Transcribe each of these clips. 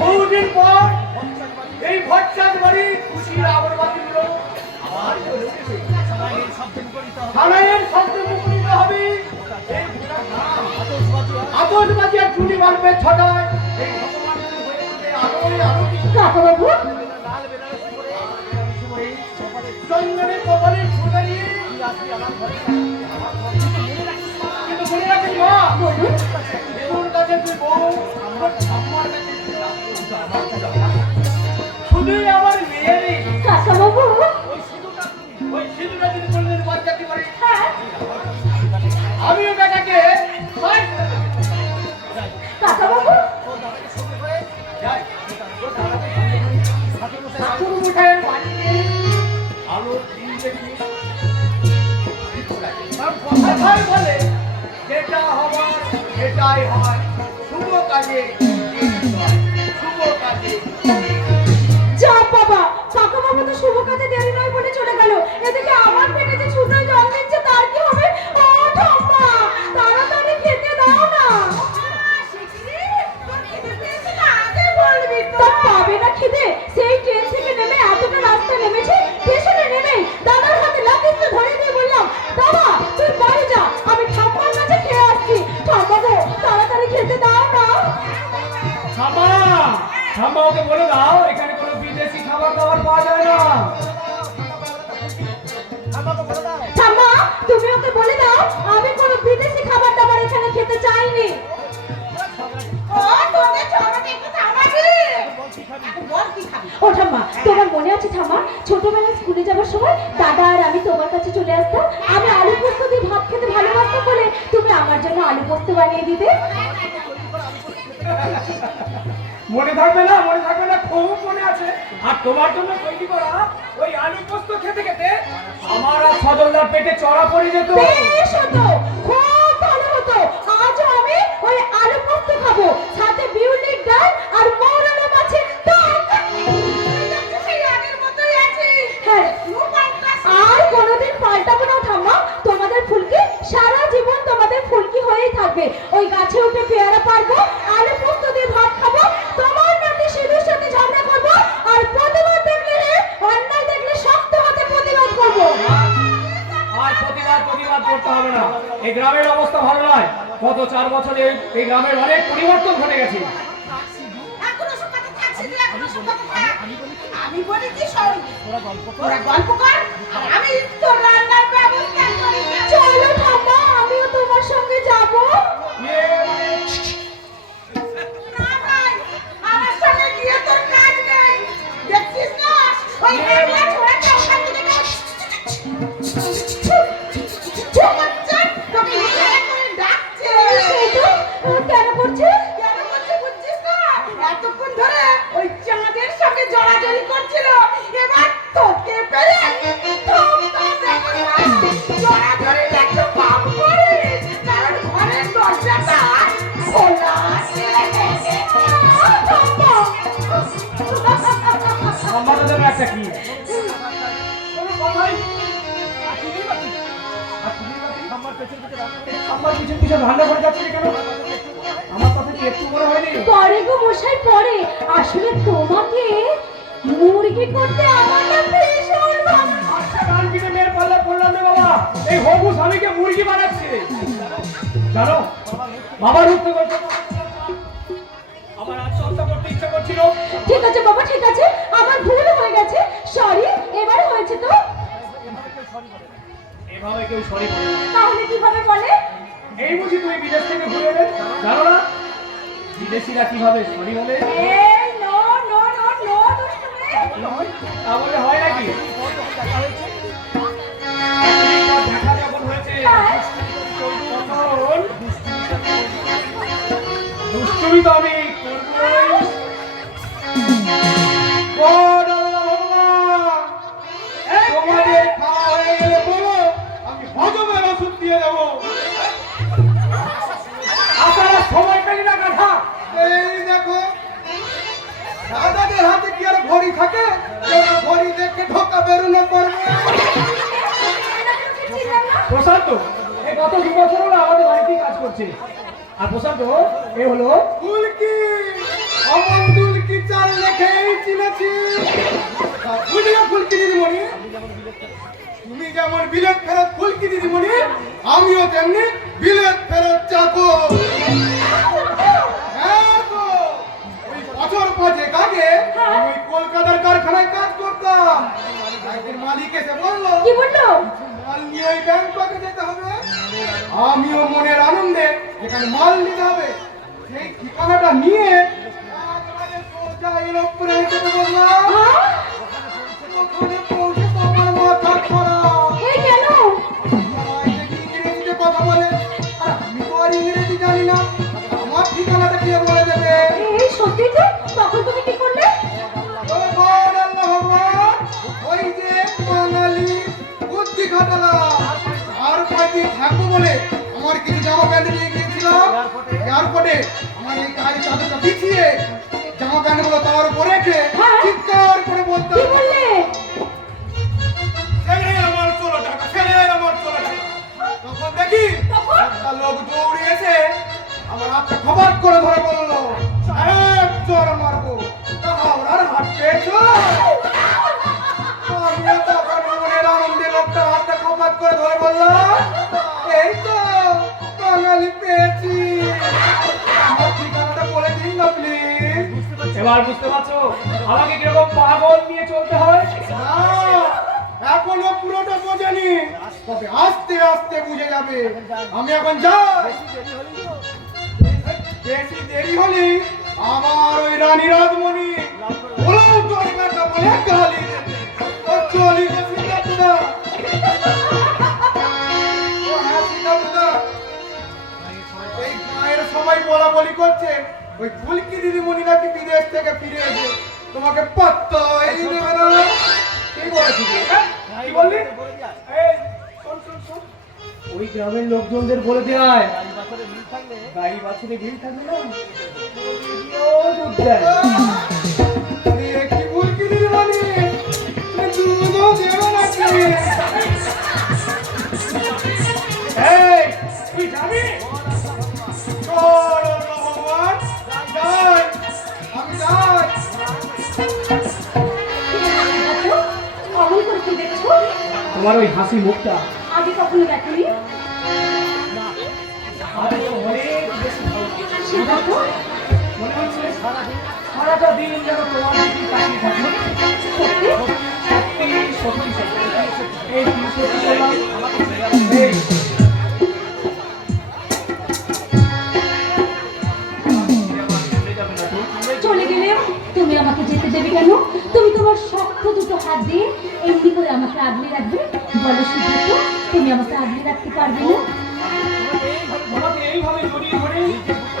বহুদিন পর এই ভট্টাচ বাড়ি খুশির আগরবাতি গুলো থানায়ের শব্দে মুখরিত হবে। আতশবাজি আর চুনি বাড়বে ছটায়। এই ভগবান আলোয় আলোকিত কাকাবাবু চন্দনের কপালের সুতা নিয়ে কিন্তু মনে রাখিস মা, বলুন তোর কাছে তুই বউ, আমার ঠাম্মার কাছে শুধুই আমার মেয়ে নেই। কাকাবাবু ওই সিঁদুরটা যদি কোনদিন বাচ্চাতে পারি, হ্যাঁ আমিও বেটাকে কাকাবাবু যাই ঠাকুর মুঠায় বানিয়ে আলোর দিন দেখি কথায় বলে যেটা হবার সেটাই হয়, শুভ কাজে শুভ কাজে। যা বাবা, কাকাবাবু তো শুভ কাজে দেরি নয় বলে চলে গেল। এদিকে আমার পেটে যে ছুতোয় জল দিচ্ছে তার কি হবে? ও ঠাম্মা, তাড়াতাড়ি খেতে দাও না। তা পাবে না খিদে? সেই ট্রেন থেকে নেমে এতটা রাস্তা নেমেছি, স্টেশনে নেমে দাদার হাতে লাগেজটা ধরে দিয়ে বললাম, দাদা তুই বাড়ি যা, আমি ঠাম্মার কাছে খেয়ে আসছি। ঠাম্মা গো, তাড়াতাড়ি খেতে দাও না। ঠাম্মা, ঠাম্মা ওকে বলে দাও এখানে কোনো বিদেশি খাবার দাবার পাওয়া যায় না। ঠাম্মা তুমি ওকে বলে দাও আমি কোনো বিদেশি খাবার দাবার এখানে খেতে চাইনি। ও ঠাম্মা, তোমার মনে আছে ঠাম্মা, ছোটবেলায় স্কুলে যাবার সময় দাদা আর আমি তোমার কাছে চলে আসতাম, আমি আলু পোস্ত দিয়ে ভাত খেতে ভালোবাসতাম বলে তুমি আমার জন্য আলু পোস্ত বানিয়ে দিতে। মনে থাকবে না? মনে থাকবে না? খুব মনে আছে। আর তোমার জন্য তৈরি করা ওই আলু পোস্ত খেতে খেতে আমার আর সদরদার পেটে চড়া পড়ে যেত। বেশ হতো, খুব ভালো হতো। আজ আমি ওই আলু পোস্ত খাবো, সাথে বিউলির ডাল আর মৌরলা মাছের ডাল। হ্যাঁ, আর কোনোদিন পাল্টাবো না ঠাম্মা। তোমাদের ফুলকি সারা জীবন তোমাদের ফুলকি হয়েই থাকবে। ওই গাছে উঠে পেয়ারা পারবো, আলু পোস্ত দিয়ে ভাত খাবো, তোমার নাতি সিঁদুর সাথে ঝগড়া করবো, আর প্রতিবাদ দেখলে অন্যায় দেখলে শক্ত হাতে প্রতিবাদ করবো। আর প্রতিবাদ করতে হবে না। এই গ্রামের অবস্থা ভালো নয়। গত 4 বছরে এই গ্রামের অনেক পরিবর্তন ঘটে গেছে। আমি বলি কি শোন, ওরা গল্প কর আর আমি তোর রান্নার ব্যবস্থা করি। চলো ঠাম্মা, আমিও তোমার সঙ্গে যাব। না ভাই, আমার সঙ্গে গিয়ে তোর কাজ নেই। দেখছিস না ওই মেয়েটা ছোড়াটা ওখান থেকে কেন করছে বুঝছিস না? এতক্ষণ ধরে ওই চাঁদের সঙ্গে জড়াজড়ি করছিল, এবার তোকে পেয়ে জড়াজড়ি একটু কম করিস, কারণ ঘরের দরজাটা খোলা আছে। আমাদের জন্য একটা কি কোনো কথাই আমার পিছন রান্না করে যাচ্ছে কেন? আমার কথা কি একটু মনে হয়নি? পরে গো মশাই পরে, আসলে তোমাকে মুরগি করতে আমার না ভীষণ ভালো। আচ্ছা গান কিনে মেয়ের পাল্লা পড়লাম রে বাবা। এই হবু স্বামীকে মুরগি বানাচ্ছে জানো? বাবার উঠতে করছে, আমার আত্মহত্যা করতে ইচ্ছা করছিল। ঠিক আছে বাবা, ঠিক আছে, আমার ভুল হয়ে গেছে, সরি। এবারে হয়েছে তো? এভাবে কেউ সরি বলে না। তাহলে কিভাবে বলে? এই বুঝি তুমি বিদেশ থেকে ঘুরে এলে, জানো না বিদেশিরা কিভাবে সরি বলে? এই নো নো নো নো দুষ্টুমি। তাহলে হয় নাকি? দেখা যখন হয়েছে তখন দুষ্টুমি তো আমি করবই। তোমাদের খাওয়া হয়ে গেলে বলো, আমি হজমের ওষুধ দিয়ে দেবো। আপনারা সময় পেলি না কথা। এই দেখো, দাদাদের হাতে কি আর ঘড়ি থাকে? ঘড়ি দেখে ঢোকা বেরোনো করবে। প্রশান্ত এই গত 2 বছর হলো আমাদের বাড়িতেই কাজ করছে। আর প্রশান্ত এ হলো ফুলকি অমন দুলকি চাল লেখেই চিনেছি বুঝলে ফুলকি দিদিমণি তুমি যেমন বিলেত ফেরত ফুলকি দিদিমণি আমিও তেমনি বিলেত ফেরত চাকো হ্যাঁ গো, ওই বছর 5 আগে আমি ওই কলকাতার কারখানায় কাজ করতাম একদিন মালিক এসে বললো কি বললো? মাল নিয়ে ওই ব্যাংককে যেতে হবে আমিও মনের আনন্দে এখানে মাল নিতে হবে সেই ঠিকানাটা নিয়ে একবারে সোজা এরোপ্লেনে যেতে বললাম হ্যাঁ? ওখানে পৌঁছে তো আমার মাথা খারাপ এই কেন? সবাই দেখি ইংরেজিতে কথা বলে আর আমি তো আর ইংরেজি জানি না আমার ঠিকানাটা কে বলে দেবে এই সত্যি তো? তখন তুমি কি করলে? ও ভগবান, আল্লাহ ভগবান, ওই যে বাঙালি বুদ্ধি খাটালাম আর পার্টি থাকবো বলে আমার কিছু জামা প্যান্ট নিয়ে গিয়েছিলাম এয়ারপোর্টে আমার এই গাড়ি চাদরটা বিছিয়ে জামা প্যান্ট গুলো তার উপরে রেখে হ্যাঁ। চিৎকার করে বলতাম কি বললে? ছেড়ে আমার চলো টাকা ছেড়ে আমার চলো টাকা তখন দেখি একটা লোক দৌড়ে এসে আমার হাতটা খবর করে ধরে বললো এক চোর মারবো হাওড়ার হাত পেয়েছো আমিও তখন মনের আনন্দে লোকটার হাতটা খবর করে ধরে বললাম এই তো বাঙালি পেয়েছি আমার ঠিকানাটা বলে দিন না প্লিজ এবার বুঝতে পারছো আমাকে কিরকম পাগল নিয়ে চলতে হয়? এখনো পুরোটা বোঝেনি তবে আস্তে আস্তে বুঝে যাবে আমি এখন যাই বেশি দেরি হলে আমার ওই রানী রাজমণি ওরাও চলবেটা বলে গালি দেবে ও চলি গো সীতাপুরা ও হ্যাঁ সীতাপুরা এই গায়ের সবাই বলা বলি করছে ওই ফুলকি দিদিমণি নাকি বিদেশ থেকে ফিরে এসে তোমাকে পাত্তাই দেবে না কি বলেছিস হ্যাঁ? কি বললি? এই, শোন, শোন, শোন। ওই গ্রামের লোকজনদের বলে দেয় গাড়ি বাছুরে ভিড় থাকবে না ও দুধ দেয়। আরে কি ফুলকি দিদিমণি দুধও দেবে নাকি এই, তুই যাবি? চলো না ভগবান যাই আমি যাই অমন করে কি দেখছো? তোমার ওই হাসি মুখটা আগে কখনো দেখনি? আরে তো অনেক বেশি ভালো। সেটা তো মনে হচ্ছে সারাটা দিন যেন তোমার দিকে তাকিয়ে থাকবো। সত্যি? সত্যি, সত্যি, সত্যি। এই তুই সত্যি বললাম, এই, চলে গেলেও তুমি আমাকে যেতে দেবে কেন? তুমি তোমার শক্ত দুটো হাত দিয়ে এমনি করে আমাকে আগলে রাখবে? বলো সিদ্ধার্থ, তুমি আমাকে আগলে রাখতে পারবে না? তোমাকে এইভাবে জড়িয়ে ধরে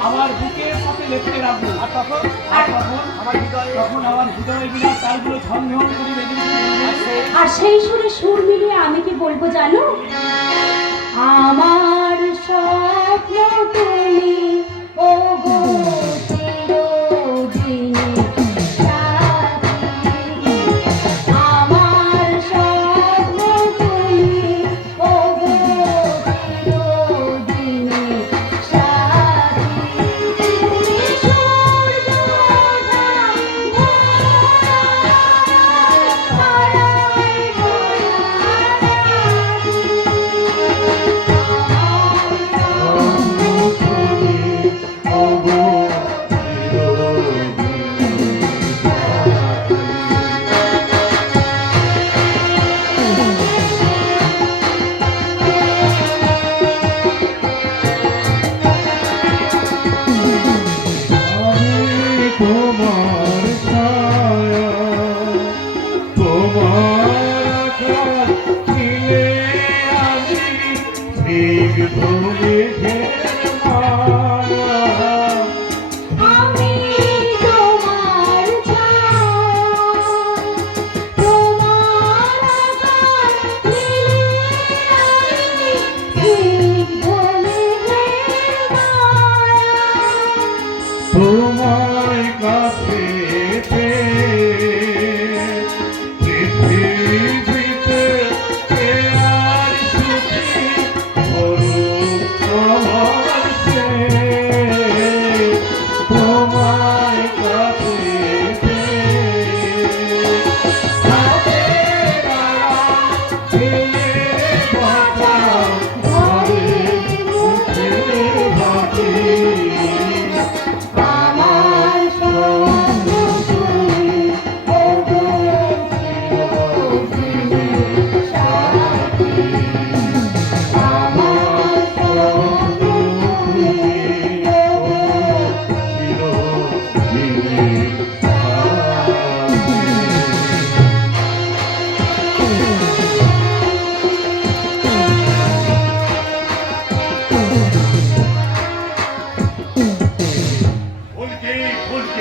আমার বুকের সাথে লেপটে রাখবো আর তখন আমার হৃদয় বিরাট তালগুলো ঝনঝন করে বেজে উঠবে। আর সেই সুরে সুর মিলিয়ে আমি কি বলবো জানো? আমার স্বপ্ন তুমি ও গো চিরদিনই সাথী। আমার স্বপ্ন তুমি ও গো চিরদিনই সাথী। তুমি সূর্য ওঠা তোমার ছায়া তোমার আকার ছিলে আমি স্নিগ্ধ মেঘের মায়া আমি তোমার ছায়া তোমার আকার নীলে আমি স্নিগ্ধ মেঘের মায়া তোমায় কাছে পেয়ে পৃথিবীতে কে আর সুখী হলো আমার চেয়ে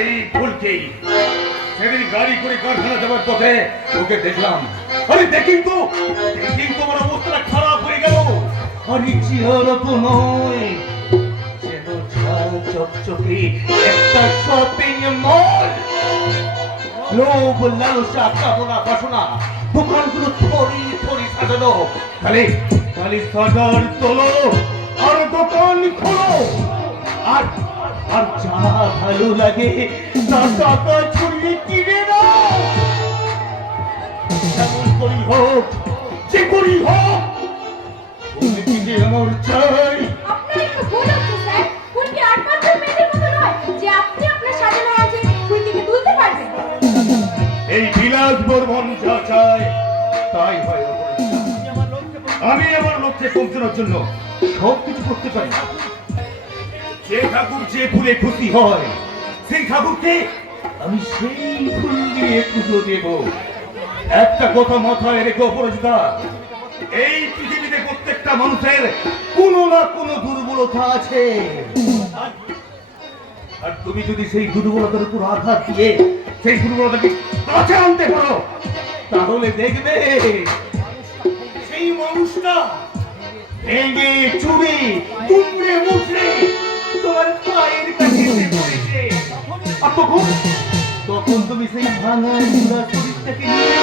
এই ফুলকেই সেদিন গাড়ি করে কারখানা যাওয়ার পথে ওকে দেখলাম। আরে দেখি তো আমার অবস্থাটা খারাপ হয়ে গেল। আরে চেহারা তো নয়, যেন ঝাল চকচকে একটা শপিং মল। লোভ লালসা কামনা বাসনা দোকানগুলো থরি থরি সাজানো। খালি খালি সাজার তোলো আর দোকান খোলো, আর আর যা ভালো লাগে তা টাকা ছড়িয়ে কিনে নাও। যেমন করি হোক, যে করি হোক, তুমি কি যে আমার চাই। আপনার একটু ভুল হচ্ছে স্যার। ফুলকি আর মাত্র মেয়েদের মতো নয় যে আপনি আপনার সাজানো আছে ফুলকিকে তুলতে পারবেন। এই বিলাস বর্মন যা চায় তাই হয় ওর। আমি আমার লক্ষ্যে পৌঁছানোর জন্য সব কিছু করতে পারি। যে ঠাকুর যে ফুলে খুশি হয় সেই ঠাকুরকে আমি সেই ফুল দিয়ে পুজো দেব। একটা কথা মাথায় রেখে অপরাজিতা, এই পৃথিবীতে প্রত্যেকটা মানুষের কোনো না কোনো দুর্বলতা আছে। আর তুমি যদি সেই দুর্বলতার উপর আঘাত দিয়ে সেই দুর্বলতাকে কাছে আনতে পারো, তাহলে দেখবে সেই মানুষটা ভেঙে চুরে দুমড়ে মুচড়ে তোমার পায়ের কাছে এসে পড়েছে। আর তখন তুমি সেই ভাঙা চূড়া শরীরটাকে নিয়ে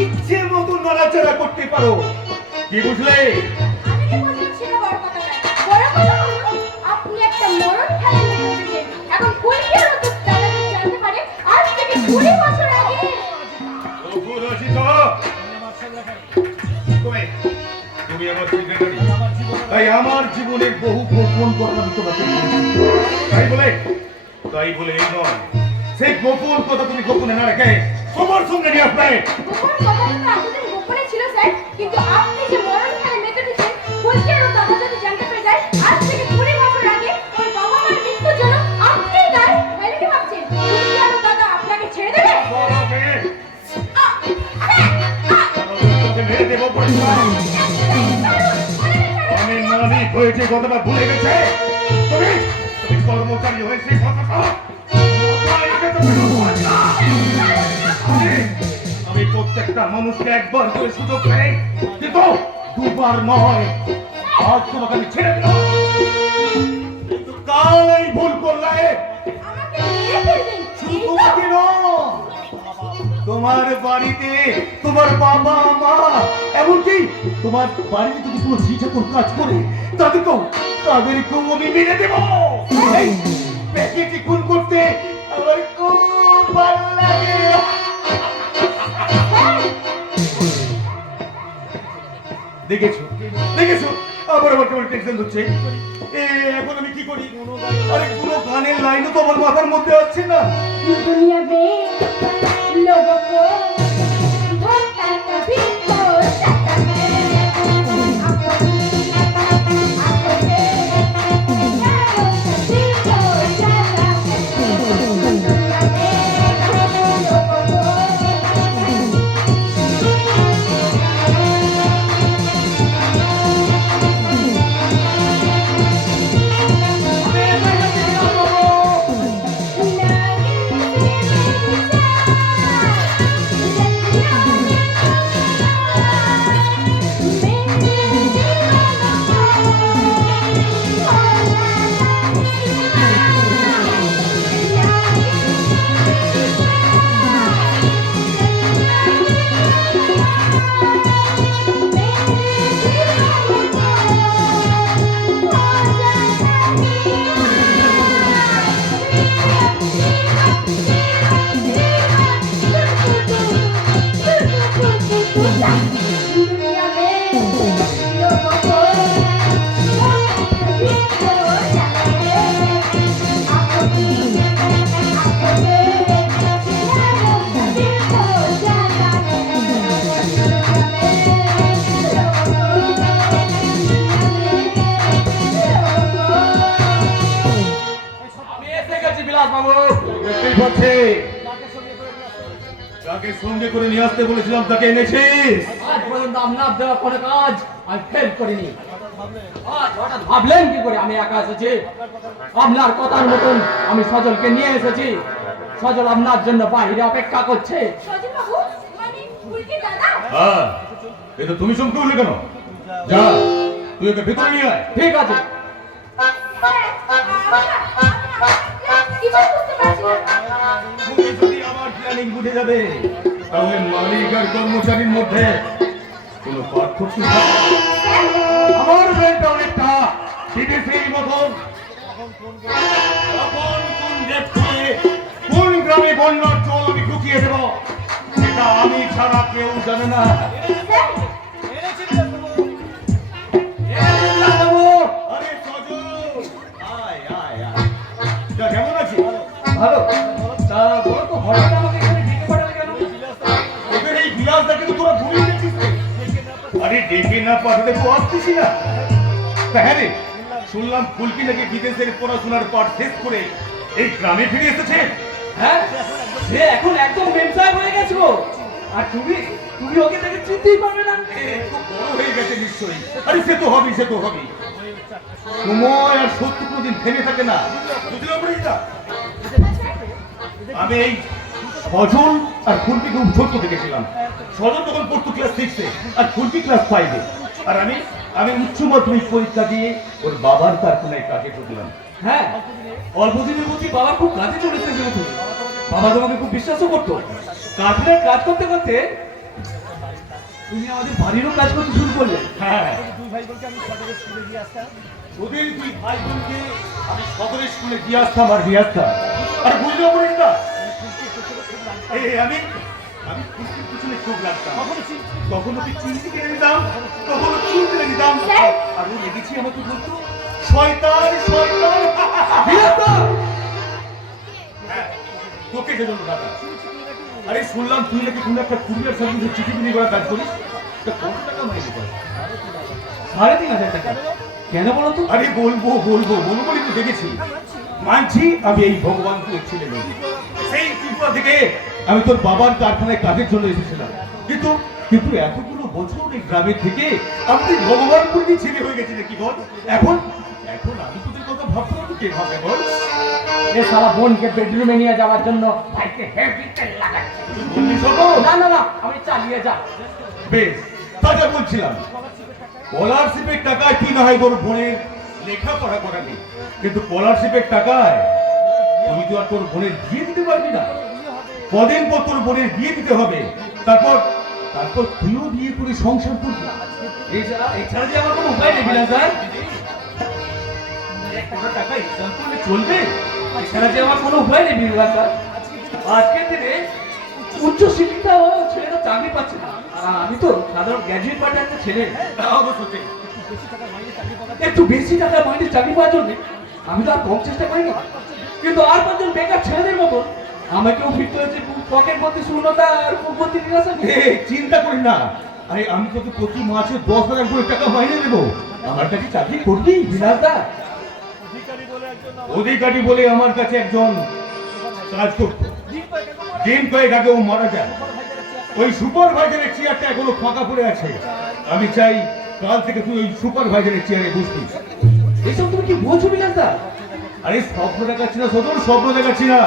ইচ্ছে মতো নড়াচড়া করতে পারো। কি বুঝলে? আমি কি বলছি সেটা বড় কথা নয়। বড় কথা হলো আপনি একটা মরণ খেলা নিয়ে এসেছেন। এখন ফুলকি আর ওদের দাদাকে জানতে পারে আজ থেকে 20 বছর আগে। অপরাজিতা, তুমি আমার সেক্রেটারি, তাই আমার জীবনের বহু গোপন কথা আমি তোমাকে বলেছি। তাই বলে এই নয়, সেই গোপন কথা তুমি গোপনে না রেখে তোমার সঙ্গে নিয়ে আসবে। গোপন কথাটা তো এতদিন গোপনে ছিল স্যার, কিন্তু আপনি যে মরণ খেলা মেতে দিচ্ছেন ফুলকি আর ওর দাদা যদি জানতে পেরে যায় আজ থেকে 20 বছর আগে ওর বাবা মার মৃত্যুর জন্য আপনিই দায়ী, তাই নাকি ভাবছেন ফুলকি আর ওর দাদা আপনাকে ছেড়ে দেবে? মেরে দেবো পরিষ্কার। আমি মালিক হয়েছে কথাটা ভুলে গেছে। তুমি তুমি কর্মচারী হয়েছে কথাটা আমি প্রত্যেকটা মানুষকে একবার করে সুযোগ দেই, কিন্তু দুবার নয়। আজ তোমাকে আমি ছেড়ে দিলাম, কিন্তু কাল এই ভুল করলে আমাকে মেরে ফেলবেন? শুধু তোমাকে নয়, তোমার বাড়িতে তোমার বাবা মা, এমনকি তোমার বাড়িতে যদি কোনো ঝিঝাকুর কাজ করে তাদেরকেও আমি মেরে দেব। এই প্যাকেটে খুন করতে আমার খুব ভালো লাগে। দেখেছো দেখেছো আবার আমার কেমন টেনশন হচ্ছে। এখন আমি কি করি? আরে কোনো গানের লাইনও তো আমার মাথার মধ্যে আসছে না। दुनिया में लोगों को धोखा कभी हो सकता है। आंखों से यारों से दिल हो जाता है। दुनिया में लोगों को दुनिया में लोगों को कभी हो जाता है। आंखों से यारों से दिल हो जाता है। আমি এসে গেছি বিলাস বাবু। দেখতেই পাচ্ছি যাকে সঙ্গে করে নিয়ে আসতে বলেছিলাম তাকে এনেছিস। আজ পর্যন্ত আপনার দেওয়া কোনো কাজ আমি ফেল করিনি। আজ হঠাৎ ভাবলেন কি করে আমি একা এসেছি? আপনার কথার মতন আমি সজলকে নিয়ে এসেছি। সজল আপনার জন্য বাহিরে অপেক্ষা করছে। সজল বাবু মানে ফুলকির দাদা। হ্যাঁ, এ তো তুমি চমকে উঠলে কেন? যা, তুই ওকে ভেতরে নিয়ে আয়। ঠিক আছে। কিছু বুঝতে পারছি না। তুমি যদি আমার প্ল্যানিং বুঝে যাবে, তাহলে মালিক আর কর্মচারীর মধ্যে কোনো পার্থক্য থাকবে না। আমার ব্রেনটা অনেকটা বিদেশির মতন। কখন কোন দেশ থেকে কোন গ্রামে বন্যার জল আমি ঢুকিয়ে দেব, সেটা আমি ছাড়া কেউ জানে না। আরে সজল, আয় আয় আয়। তা কেমন আছিস? ভালো। তা বলো তো হঠাৎ আমাকে এখানে ডেকে পাঠালে কেন? তোদের এই বিলাসটাকে তো তোরা ভুলে গেছিস রে। আরে ডেকে না পাঠাতে তো আসছিস না। তা হ্যাঁ রে, শুনলাম ফুলকি নাকি বিদেশের পড়াশোনার পাঠ শেষ করে এই গ্রামে ফিরে এসেছে। হ্যাঁ, সে এখন একদম মেমসাহেব হয়ে গেছো। আর তুমি তুমি ওকে দেখে চিনতেই পারবে না। এ খুব বড় হয়ে গেছে নিশ্চয়ই। আরে সে তো হবেই, সে তো হবেই। সময় আর সত্য কোনোদিন থেমে থাকে না, বুঝলে অপরাজিতা? আমি এই সজল আর ফুলকি খুব ছোট্ট দেখেছিলাম। সজল তখন পড়তো ক্লাস 6-এ আর ফুলকি ক্লাস 5-এ। আর আমি উচ্চ মাধ্যমিক পরীক্ষা দিয়ে ওর বাবার কারখানায় কাজে ঢুকলাম। হ্যাঁ, অল্প দিনের মধ্যে বাবা খুব কাজে চলে এসেছিল। তুমি বাবা তোমাকে খুব বিশ্বাসও করতো। কাঠের কাজ করতে করতে তুমি আমাদের বাড়িরও কাজ করতে শুরু করলে। হ্যাঁ, ওদের দুই ভাই বোনকে আমি সদরের স্কুলে দিয়ে আসতাম আর দিয়ে আসতাম। আর বুঝলে অপরাজিতা, আমি ফুলকির পিছনে চোখ লাগতাম। কখনো কি চিমটি কিনে নিতাম, কখনো চুল কিনে নিতাম। আর ও লেগেছি আমাকে বলতো শয়তান শয়তান। হ্যাঁ, তোকে সেজন্য ডাকা। আরে শুনলাম তুই নাকি কোনো একটা কুরিয়ার সার্ভিসে চিঠি বিলি করার কাজ করিস। তা কত টাকা মাইনে পাস? 3,500 টাকা। কেন বলো তো? আরে বলবো বলি তো দেখেছি। মানছি আমি এই ভগবান তুই ছেলে নই। সেই ত্রিপুরা থেকে আমি তোর বাবার কারখানায় কাজের জন্য এসেছিলাম। কিন্তু এতগুলো বছর এই গ্রামে থেকে আমি ভগবান পুরী ছেলে হয়ে গেছি নাকি বল? এখন আমি তোদের কথা ভাবতে পারবো কে ভাবে বল? এ শালা বোনকে বেডরুমে নিয়ে যাওয়ার জন্য ভাইকে হেভি তেল লাগাচ্ছে। তুই বললি সব? না, আমি চালিয়ে যা। বেশ, তাজা বলছিলাম স্কলারশিপের টাকায় তুই না হয় তোর বোনের লেখাপড়া করাবি, কিন্তু স্কলারশিপের টাকায় তুই তো আর তোর বোনের বিয়ে দিতে পারবি না। কদিন পর তোর বোনের বিয়ে দিতে হবে, তারপর তুইও বিয়ে করে সংসার করবি। এছাড়া যে আমার কোনো উপায় নেই বিলাস স্যার। একটা টাকা ইনকাম করলে চলবে? এছাড়া যে আমার কোনো উপায় নেই বিলাস স্যার। আজকের দিনে উচ্চ শিক্ষিতা ছেলেরা চাকরি পাচ্ছে না। আর আমি তো সাধারণ গ্র্যাজুয়েট পার্টির একটা ছেলে। তা অবশ্য ঠিক। একটু বেশি টাকা মাইনে চাকরি পাওয়ার জন্য আমি তো আর কম চেষ্টা করিনি। কিন্তু আর 5জন বেকার ছেলেদের মতো আমাকেও ফিরতে হয়েছে পকেট ভর্তি শূন্যতা আর বুক ভর্তি নিরাশা নিয়ে। চিন্তা করি না, আরে আমি তোকে প্রতি মাসে 10,000 করে টাকা মাইনে দেবো। আমার কাছে চাকরি করবি বিলাসদা? অধিকারী বলে আমার কাছে একজন কাজ করতো। দিন কয়েক আগে ও মারা যায়। ওই সুপারভাইজারের চেয়ারটা এখনো ফাঁকা পড়ে আছে। আমি চাই কাল থেকে তুই ওই সুপারভাইজারের চেয়ারে বসতিস। এইসব তুমি কি বলছো বিলাসদা? আরে স্বপ্ন দেখাচ্ছি না সদর, স্বপ্ন দেখাচ্ছি না।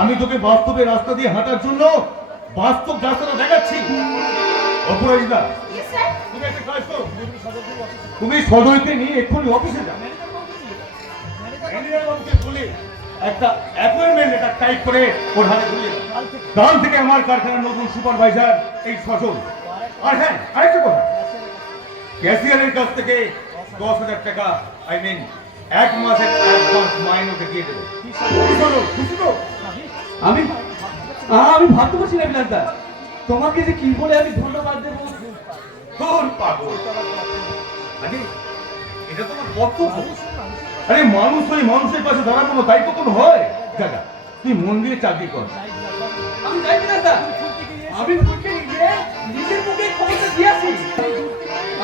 আমি তোকে বাস্তবে রাস্তা দিয়ে হাঁটার জন্য বাস্তব রাস্তাটা দেখাচ্ছি। অপরাজিতা, তুমি একটা কাজ করো, তুমি সদরকে নিয়ে এক্ষুনি অফিসে যাও। ম্যানেজার বাবুকে বলে একটা অ্যাপয়েন্টমেন্ট লেটার টাইপ করে ওর হাতে ধরিয়ে দাও। কাল থেকে আমার কারখানার নতুন সুপারভাইজার এই সজল। আর হ্যাঁ, আরেকটা কথা, ক্যাশিয়ারের কাছ থেকে 10,000 টাকা এক মাসের অ্যাডভান্স মাইনে দিয়ে দেবো। খুশি তো? আমি ভাবতে পারছি না বিলাসদা, তোমাকে যে কি বলে আমি ধন্যবাদ দেবো। তোর পাগল, আরে এটা তোমার কর্তব্য। আরে মানুষ ওই মানুষের পাশে দাঁড়াবো না, তাই কখনো হয়? দাদা তুই মন দিয়ে চাকরি কর। আমি যাই বিলাসদা, আমি ফুলকে গিয়ে নিজের মুখে খবরটা দিয়ে আসি।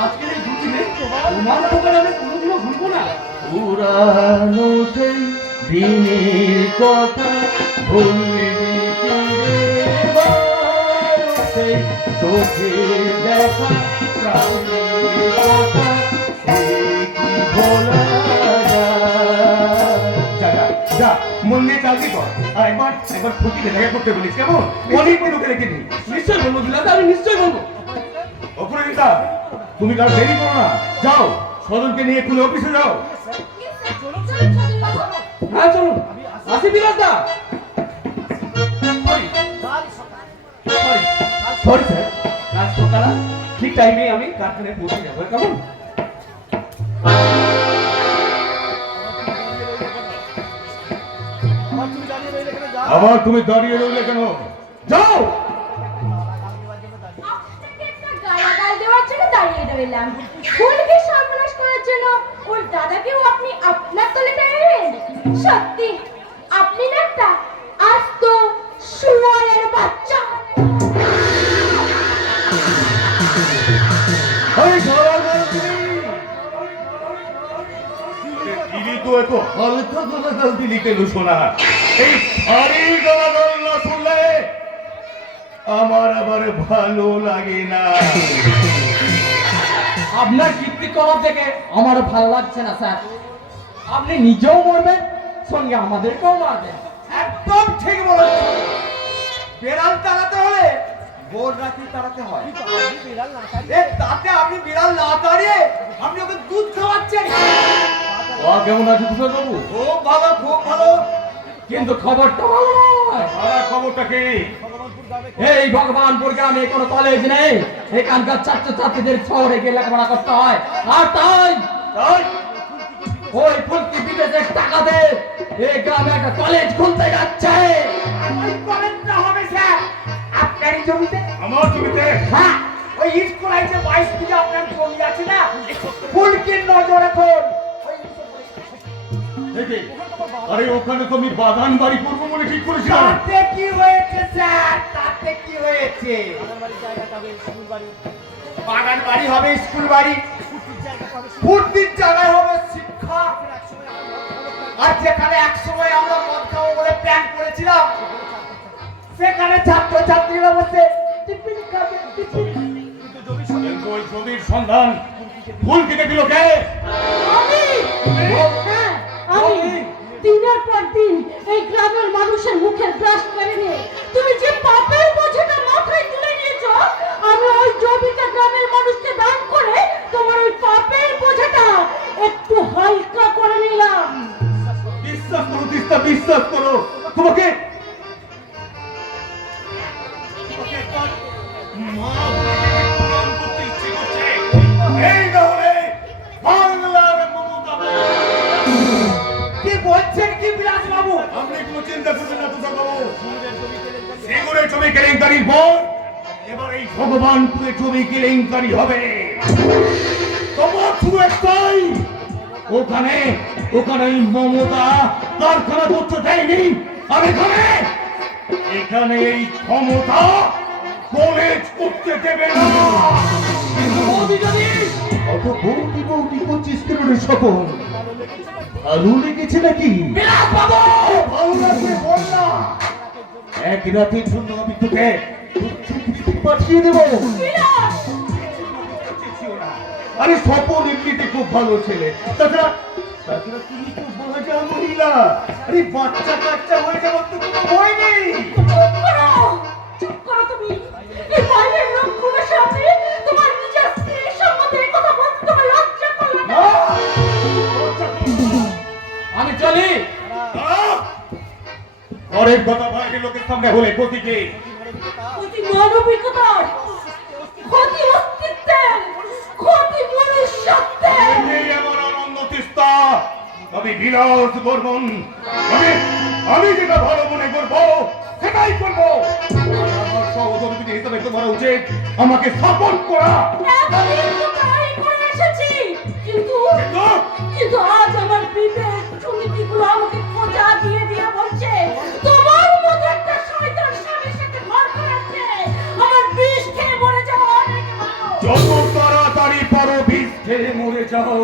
আজকের এই দুদিনে তোমার দোকান আমি কোনোদিনও ভুলবো না। পুরানো সেই দিনের কথা ভুলবি কি রে বল, সেই চোখের দেখা প্রাণের কথা সে কি ভোলা যায়। দাদা যা মন দিয়ে চাকরি কর আর একবার ফুলকিকে দেখা করতে বলিস কেমন? অনেক লোকে রেখেছি। নিশ্চয় বলবো বিলাসদা, আমি নিশ্চয় বলবো। অপরাজিতা তুমি কার দেরি করো না, যাও সদনকে নিয়ে খুলে অফিসে যাও। হ্যাঁ চলুন, আসি বিলাসদা। সরি স্যার, কাজ তো করা ঠিক টাইমে আমি কারখানায় পৌঁছে যাবো, কেমন? আবার তুমি দাঁড়িয়ে রইলে কেন? যাও। আপনাকে একটা গালাগাল দেওয়ার জন্য দাঁড়িয়ে রইলাম। ফুলকে সর্বনাশ করার জন্য ওর দাদাকেও আপনি আপনার তলে টেনেলেন। সত্যি আপনি না একটা আস্ত শুয়োরের বাচ্চা। এই গালাগাল দিলি তো এত হালকা গালাগাল দিলি কেন শোনা? এই ভারী গালাগাল না শুনলে আমার আবার ভালো লাগে না। আপনার কীর্তিকলাপ দেখে আমার ভালো লাগছে না স্যার। আপনি নিজেও মরবেন, সঙ্গে আমাদেরকেও মারবেন। একদম ঠিক বলেছেন। বিড়াল তাড়াতে হলে ভোর রাতে তাড়াতে হয়। তাতে আপনি বিড়াল না তাড়িয়ে আপনি ওকে দুধ খাওয়াচ্ছেন। কেমন আছে তুষার বাবু? খুব ভালো, খুব ভালো। কিন্তু খবরটা ভালো নয়। সারা খবরটা কি? এই ভগবানপুর গ্রামে কোনো কলেজ নেই, এখানকার ছাত্রছাত্রীদের শহরে গিয়ে লেখাপড়া করতে হয়। আর তাই ওই ফুলকি বিদেশের টাকা দিয়ে এই গ্রামে একটা কলেজ খুলতে যাচ্ছে। ওই কলেজটা হবে স্যার আপনারই জমিতে। আমার জমিতে? হ্যাঁ, ওই স্কুল আছে 22 বিঘা আপনার জমি আছে না, ফুলকির নজর এখন। দেখি, আরে ওখানে তো আমি বাগান বাড়ি করবো বলে ঠিক করেছিলাম। তাতে কি হয়েছে স্যার? তাতে কি হয়েছে? বাগান বাড়ি হবে, স্কুল বাড়ি, ফুর্তির জায়গায় হবে শিক্ষা। আর যেখানে একসময় আমরা মদ খাবো বলে প্ল্যান করেছিলাম, সেখানে ছাত্রছাত্রীরা বসে টিফিন খাবে, টিফিন। কিন্তু ওই জমির সন্ধান ফুলকিকে দিল কে? আমি হ্যাঁ, আমি দিনের পর দিন এই গ্রামের মানুষের মুখের গ্রাস করে নিয়ে তুমি যে পাপের বোঝাটা মাথায় তুলে নিয়েছো, আমি ওই জমিটা গ্রামের মানুষকে দান করে তোমার ওই পাপের বোঝাটা একটু হালকা করে নিলাম। বিশ্বাস করো তিস্তা, বিশ্বাস করো। তোমাকে মা বলে প্রণাম করতে ইচ্ছে করছে। এই না হলে বাংলার মমতা। কি বলছেন কি বিলাস বাবু? আপনি কোনো চিন্তা করবেন না তুষার বাবু। সিঙ্গুরের জমি কেলেঙ্কারির পর এবার এই ভগবানপুরে জমি কেলেঙ্কারি হবে। তোমার শুধু একটাই, ওখানে ওই মমতা কারখানা করতে দেয়নি। আর এখানে এই ক্ষমতা কলেজ করতে দেবে না। অত বৌদি বৌদি করছিস কেন রে সকল? ভালো লেগেছে নাকি? ভালো লাগবে বল না। এক রাতের জন্য আমি তোকে পাঠিয়ে দেবো। আরে স্বপন এমনিতে খুব ভালো ছেলে, তাছাড়া তুমি তো বাজা মহিলা। আরে বাচ্চা কাচ্চা হয়ে যাওয়ার তো কোনো ভয় নেই। চুপ করো তুমি। এই বাইরের লোকগুলোর সামনে তোমার নিজের স্ত্রীর সম্বন্ধে এই কথা বলতে তোমার লজ্জা করলো না? আমি চলি। পরের কথা বাইরের লোকের সামনে হলে ক্ষতি কি? ক্ষতি মানবিকতার, ক্ষতি অস্তিত্বের, ক্ষতি মনুষ্যত্বের। এই আমার আনন্দ তিস্তা। আমি বিলাস বর্মন, আমি যেটা ভালো মনে করবো সেটাই করবো। আর আমার সহধর্মিনী হিসেবে তোমার উচিত আমাকে সাপোর্ট করা। এতদিন তো তাই করে এসেছি, কিন্তু আজ আমার বিবেক সমিতিগুলো আমাকে খোঁজা দিয়ে দিয়ে বলছে তোমার মতো একটা শয়তান স্বামীর সাথে ঘর করাচ্ছে আমার বিষ খেয়ে মরে যাওয়া অনেক ভালো। যত তাড়াতাড়ি পারো বিষ খেয়ে মরে যাও,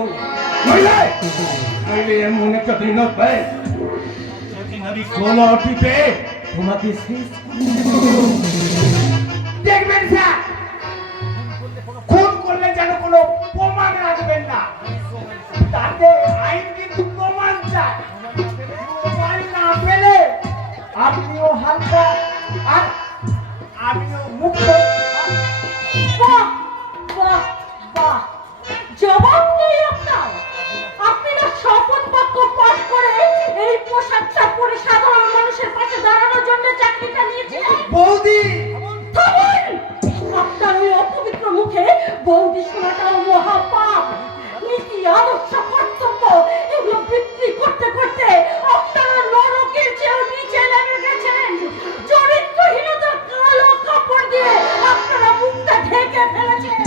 নইলে এমন একটা দিন আসবে যেদিন আমি গলা টিপে তোমাকে শেষ করে দেব। দেখবেন স্যার, খুন করলে যেন কোনো প্রমাণ রাখবেন না। তাতে আইন কিন্তু প্রমাণ চায়। প্রমাণ আপনিও হালকা আর আমিও মুক্ত। বাহ বাহ বাহ, জবাব নেই আপনার। আপনি না শপথ বাক্য পাঠ করে এই পোশাকটা পরে সাধারণ মানুষের পাশে দাঁড়ানোর জন্য চাকরিটা নিয়েছিলেন। বৌদি থামুন! আপনার ওই অপবিত্র মুখে বৌদি শোনাটাও মহাপাপ। নীতি, আদর্শ, কর্তব্য এগুলো বিক্রি করতে করতে আপনারা নরকের চেয়েও নিচে নেমে গেছেন। চরিত্রহীনতার কালো কাপড় দিয়ে আপনারা মুখটা ঢেকে ফেলেছেন।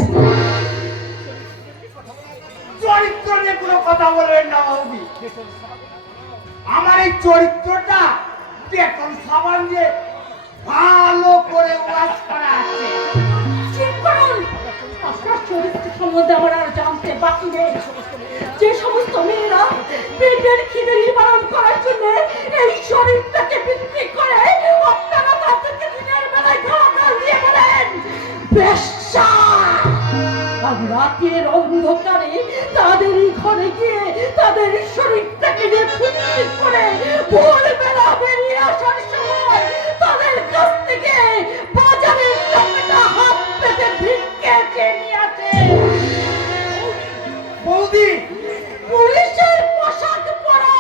চরিত্র নিয়ে কোনো কথা বলবেন না বৌদি। আমার এই চরিত্রটা এখন সাবান দিয়ে ভালো করে ওয়াশ করা আছে। চুপ করুন! আপনার চরিত্র সম্বন্ধে আমার আর জানতে বাকি নেই। যে সমস্ত মেয়েরা পেটের খিদে নিবারণ করার জন্য এই শরীরটাকে বিক্রি করে, আপনারা তাদেরকে দিনের বেলায় গালাগাল দিয়ে বলেন বেশ্যা। আর রাতের অন্ধকারে তাদেরই ঘরে গিয়ে তাদের শরীরটাকে নিয়ে ফুটফুট করে ভোরবেলা বেরিয়ে আসার সময় তাদের কাছ থেকে বাজারের টাকাটা হাত পেতে ভিক্ষে চেয়ে নিয়ে আসে। বৌদি পুলিশের পোশাক পরা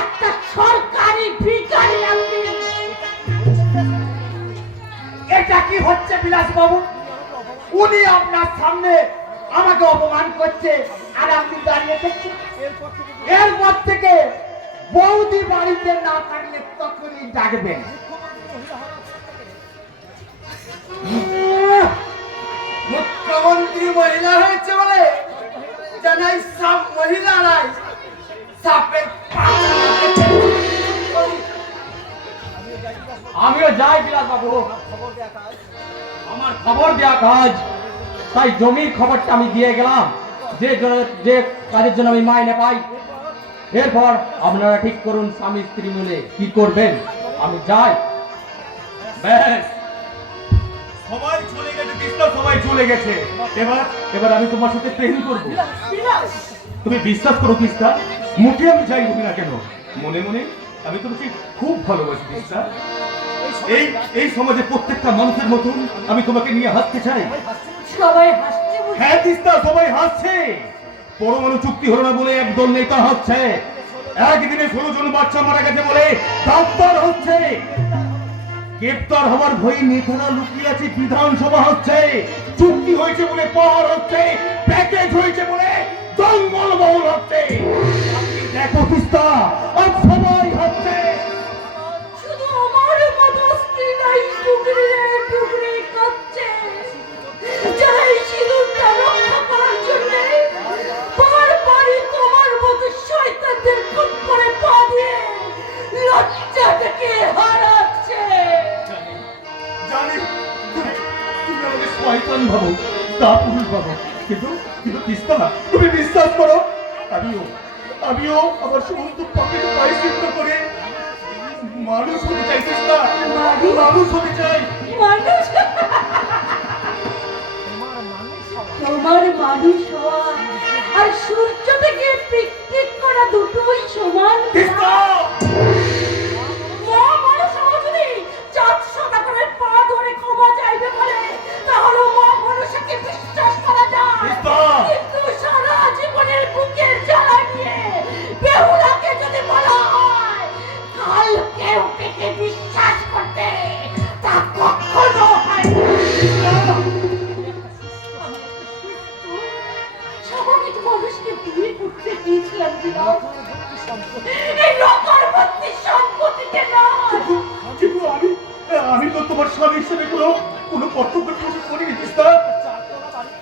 একটা সরকারি ভিখারি আপনি। এটা কি হচ্ছে বিলাস বাবু? উনি আপনার সামনে আমাকে অপমান করছে আর আপনি দাঁড়িয়ে দেখছেন। এরপর থেকে বৌদি বাড়িতে না থাকলে তখনই ডাকবেন। মুখ্যমন্ত্রী মহিলা হয়েছে বলে জানাই সব মহিলারাই সাপের আমিও যাই বিলাস বাবু, আমার খবর দেয়া কাজ, তাই জমির খবরটা আমি দিয়ে গেলাম যে কাজের জন্য আমি মাইনে পাই। এরপর আপনারা ঠিক করুন স্বামী স্ত্রী মিলে কি করবেন। আমি যাই। ব্যাস, সবাই চলে গেছে তিস্তা, সবাই চলে গেছে। এবার আমি তোমার সাথে প্রেম করবো। বিলাস, তুমি বিশ্বাস করো তিস্তা, মুখে আমি যাই বলি না কেন, মনে মনে আমি তোমাকে খুব ভালোবাসি তিস্তা। এই সমাজে প্রত্যেকটা মানুষের মতন আমি তোমাকে নিয়ে হাসতে চাই। সবাই হাসছে বলে হ্যাঁ তিস্তা, সবাই হাসছে। পরমাণু চুক্তি হলো না বলে একদল নেতা হচ্ছে, একদিনে 16 জন বাচ্চা মারা গেছে বলে ডাক্তার হচ্ছে, গ্রেপ্তার হওয়ার ভয়ে নেতারা লুকিয়ে আছে বিধানসভা হচ্ছে, চুক্তি হয়েছে বলে পাহাড় হচ্ছে, প্যাকেজ হয়েছে বলে জঙ্গল মহল হচ্ছে। আপনি দেখো তিস্তা, আজ সবাই হচ্ছে। শুধু আমার মতো স্ত্রীরাই টুকরে টুকরে কাঁদছে, যারা এই সিঁদুরটা রক্ষা করার জন্য বারবারই তোমার মতো শয়তানদের খুন করে পা দিয়ে লজ্জাটাকে হারাচ্ছে। জানি তুমি আমাকে শয়তান ভাবো, তা পুরুষ ভাবো, কিন্তু তিস্তা তুমি বিশ্বাস করো, আমিও আমার সমস্ত পকেট পয়সা করে মানুষ হতে চাই তিস্তা, মানুষ হতে চাই। মানুষ, তোমার মানুষ হওয়া আর সূর্য থেকে পিকনিক করা দুটোই সমান। তিস্তা মা মানুষ হওয়া যদি 400 টাকার পা ধরে ক্ষমা চাইবে বলে, তাহলে মা মানুষকে বিশ্বাস করা যায়। তিস্তা কিন্তু সারা জীবনের বুকের জ্বালা নিয়ে বেহুলাকে যদি বলা হয় কালকে ওকে বিশ্বাস করতে, তা কখনো হয় না। স্বাভাবিক মানুষকে বিয়ে করতে গিয়েছিলাম বিলাস, এই নকরবর্তী সম্পত্তিকে নয়। কিন্তু আমি তো তোমার স্বামী হিসেবে কোনো কর্তব্য পালন করিনি তিস্তা।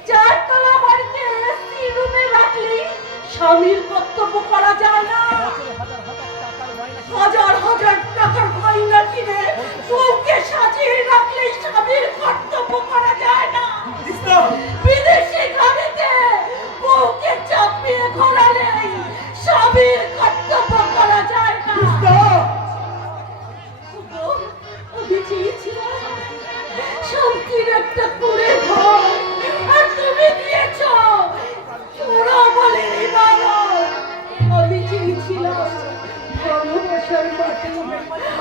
4 তলা বাড়িতে এসি রুমে রাখলে স্বামীর কর্তব্য করা যায় না। হাজার হাজার টাকার গয়না কিনে বউকে সাজিয়ে রাখলে স্বামীর কর্তব্য করা যায় না। তিস্তা বিদেশি গাড়িতে বউকে চাপিয়ে ঘোরালে স্বামীর কর্তব্য করা যায় না। তিস্তা আমি চেয়েছিলাম শান্তির একটা কুড়ে ঘর, আর তুমি দিয়েছ ওরা বলে ইমারত। আমি চেয়েছিলাম ভালোবাসার মাটি,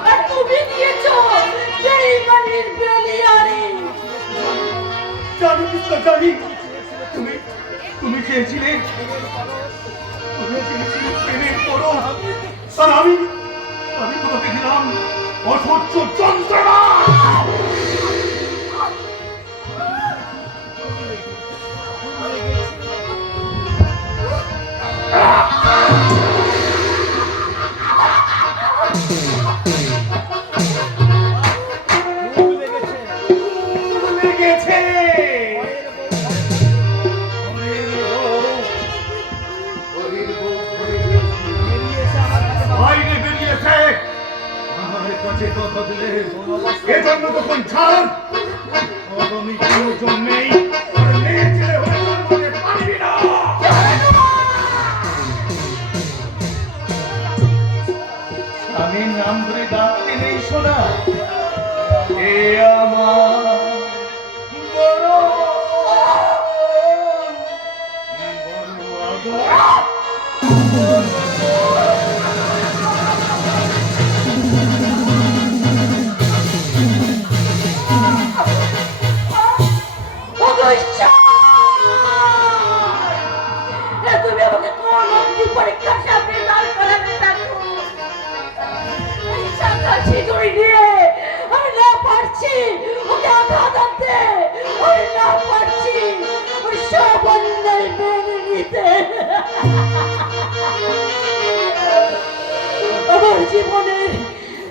আর তুমি তুমি দিয়েছো বেঈমানির বেলিয়ারি। জানি কৃষ্ণ জানি, তুমি তুমি চেয়েছিলে প্রেমের পরম, আর আমি আমি তোমাকে দিলাম অসহ্য যন্ত্রণা। লেগেছে বাইরে বেরিয়েছে, আমার কাছে কথা দিলে এজন্য তখন ছাড়, আমি কোনো জন্যেই মেয়ে ছেলে হয়ে জন্মতে পারবি না। আমি নাম ধরে ডাকতে নেই শোনা, এ আমার বড় তুমি আমাকে কোন অগ্নি পরীক্ষার সামনে দাঁড় করাবে দেখো। এই সাতাশি দড়ি নিয়ে আমি না পারছি ওকে আঘাত আনতে, আমি না পারছি ওই সব অন্যায় মেনে নিতে। আমার জীবনের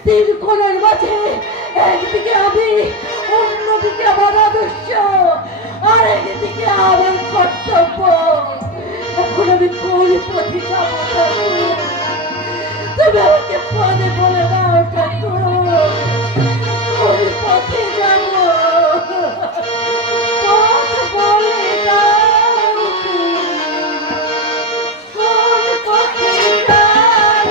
দীর্ঘনের মাঝে একদিকে আমি, অন্যদিকে আমার আদর্শ, আর একদিকে আমার কর্তব্য। এখন আমি কোন পথে যাব ঠাকুর? তুমি আমাকে পদে বলে দাও ঠাকুর, কোন পথে যাব? পথ বলে দাও, কোন পথে যাই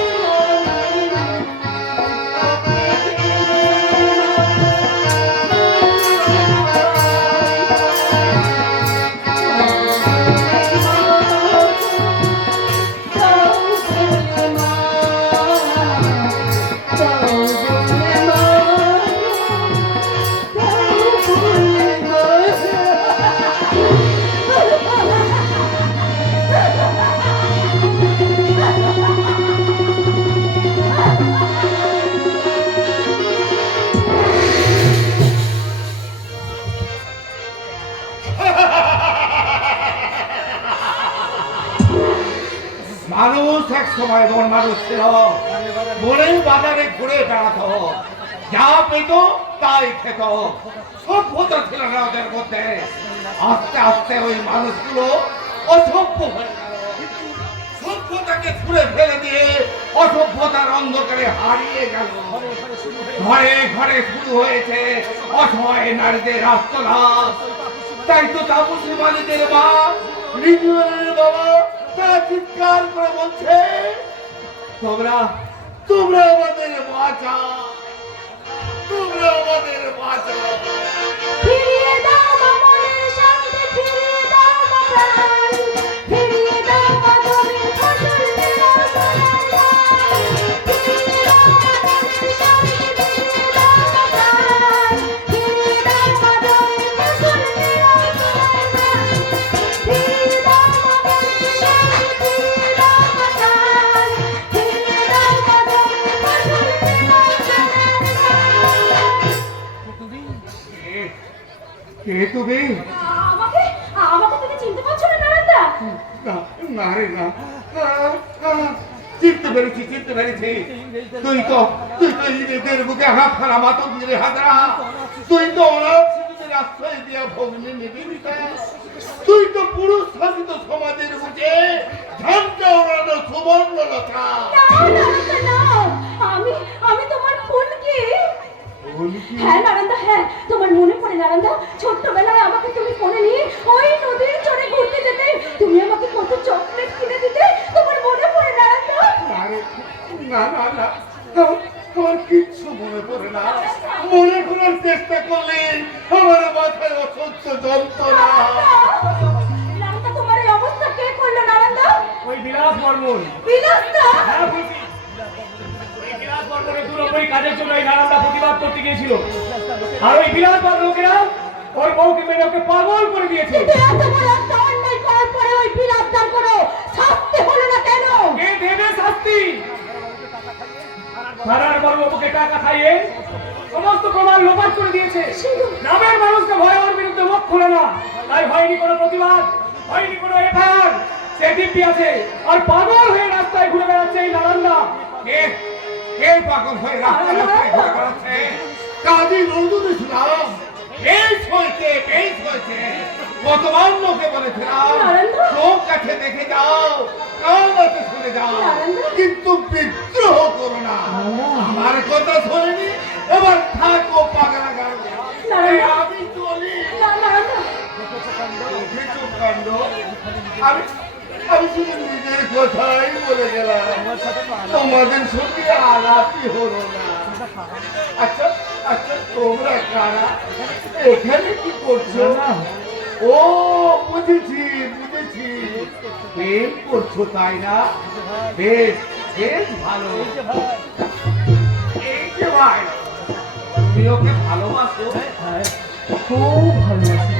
মানুষ এক সময় মন মানুষ ছিল, বলেই বাজারে ঘুরে বেড়াতো, যা পেত তাই খেত, সভ্যতা ছিল না ওদের মধ্যে। আস্তে আস্তে ওই মানুষগুলো অসভ্য হয়ে গেল, সভ্যতাকে ছুঁড়ে ফেলে দিয়ে অসভ্যতার অন্ধকারে হারিয়ে গেল। ঘরে ঘরে শুরু হয়েছে অসহায় নারীদের আত্মনাশ। তাই তো তাপসী মালিকের মা, রিজুয়ানের বাবা তারা চিৎকার করে বলছে, তোমরা তোমরা আমাদের বাঁচাও, তোমরা আমাদের বাঁচাও। ফিরিয়ে দাও মনের শান্তি, ফিরিয়ে দাও প্রাণ, ফিরিয়ে দাও জমির ফসল, ফিরিয়ে দাও ফিরিয়ে দাও মনের শান্তি, ফিরিয়ে দাও প্রাণ, ফিরিয়ে দাও জমির ফসল, ফিরিয়ে দাও ফিরিয়ে দাও মনের শান্তি, ফিরিয়ে দাও প্রাণ, ফিরিয়ে দাও জমির ফসল, কে তুমি? আমাকে আমাকে তুমি চিনতে পারছো না নারায়ণদা? না রে না, চিনতে পেরেছি চিনতে পেরেছি। তুই তো ইংরেজদের বুকে হাত খানা মাতক দিলে হাতরা, তুই তো অনাথ শিশুদের আশ্রয় দিয়া ভগ্নী নিবেদিতা, তুই তো পুরুষ শাসিত সমাজের বুকে ঝান্ডা ওড়ানো সুবর্ণলতা। নারায়ণদা না, আমি আমি তোমার ফুলকি। হ্যাঁ নারায়ণদা, হ্যাঁ তোমার মনে পড়ে নারায়ণদা, ছোট্টবেলায় আমাকে তুমি কোলে নিয়ে ওই নদীর চরে ঘুরতে যেতে, তুমি আমাকে কত চকলেট কিনে দিতে, তোমার মনে পড়ে নারায়ণদা? না না না, আমার কিচ্ছু মনে পড়ে না। মনে করার চেষ্টা করলে আমার মাথায় অসহ্য যন্ত্রণা। নারায়ণদা তোমার এই অবস্থা কে করলো নারায়ণদা? ওই বিলাস বর্মন। বিলাসদা? হ্যাঁ বলছি, ওই বিলাস বর্মনের দুরূহ ওই কাজের জন্য এই নারায়ণদা প্রতিবাদ করতে গিয়েছিল, আর ওই বিলাসবাদ লোকেরা ওর বউকে মেরে ওকে পাগল করে দিয়েছে। কিন্তু এত বড় একটা অন্যায় করার পরে ওই বিলাসদার কোনো শাস্তি হলো না কেন? কে দেবে শাস্তি? পাড়ার বড় বাবুকে টাকা খাইয়ে সমস্ত প্রমাণ লোপাট করে দিয়েছে। গ্রামের মানুষকে ভয় ওর বিরুদ্ধে মুখ খুলে না, তাই হয়নি কোনো প্রতিবাদ, হয়নি কোনো এফআইআর। সে দিব্যি আছে আর পাগল হয়ে রাস্তায় ঘুরে বেড়াচ্ছে এই নারায়ণদা। কে কে পাগল হয়ে রাস্তায় রাস্তায় ঘুরে বেড়াচ্ছে? কাজী নজরুল ইসলাম বেশ হয়েছে কতবার লোকে বলেছিলাম চোখ কাছে দেখে যাও, কান আছে শুনে যাও, কিন্তু বিদ্রোহ করো না। আমার কথা শোনেনি, এবার থাকো পাগলা গাড়ি। আমি চলি। কিছু কাণ্ড আমি আমি শুধু নিজের কথাই বলে গেলাম, তোমাদের সঙ্গে আলাপই হলো না। আচ্ছা আচ্ছা, তোমরা কারা, এখানে কি করছো? ও বুঝেছি বুঝেছি, প্রেম করছো তাই না? বেশ বেশ ভালো। এই যে ভাই, তুমি ওকে ভালোবাসো? খুব ভালোবাসি।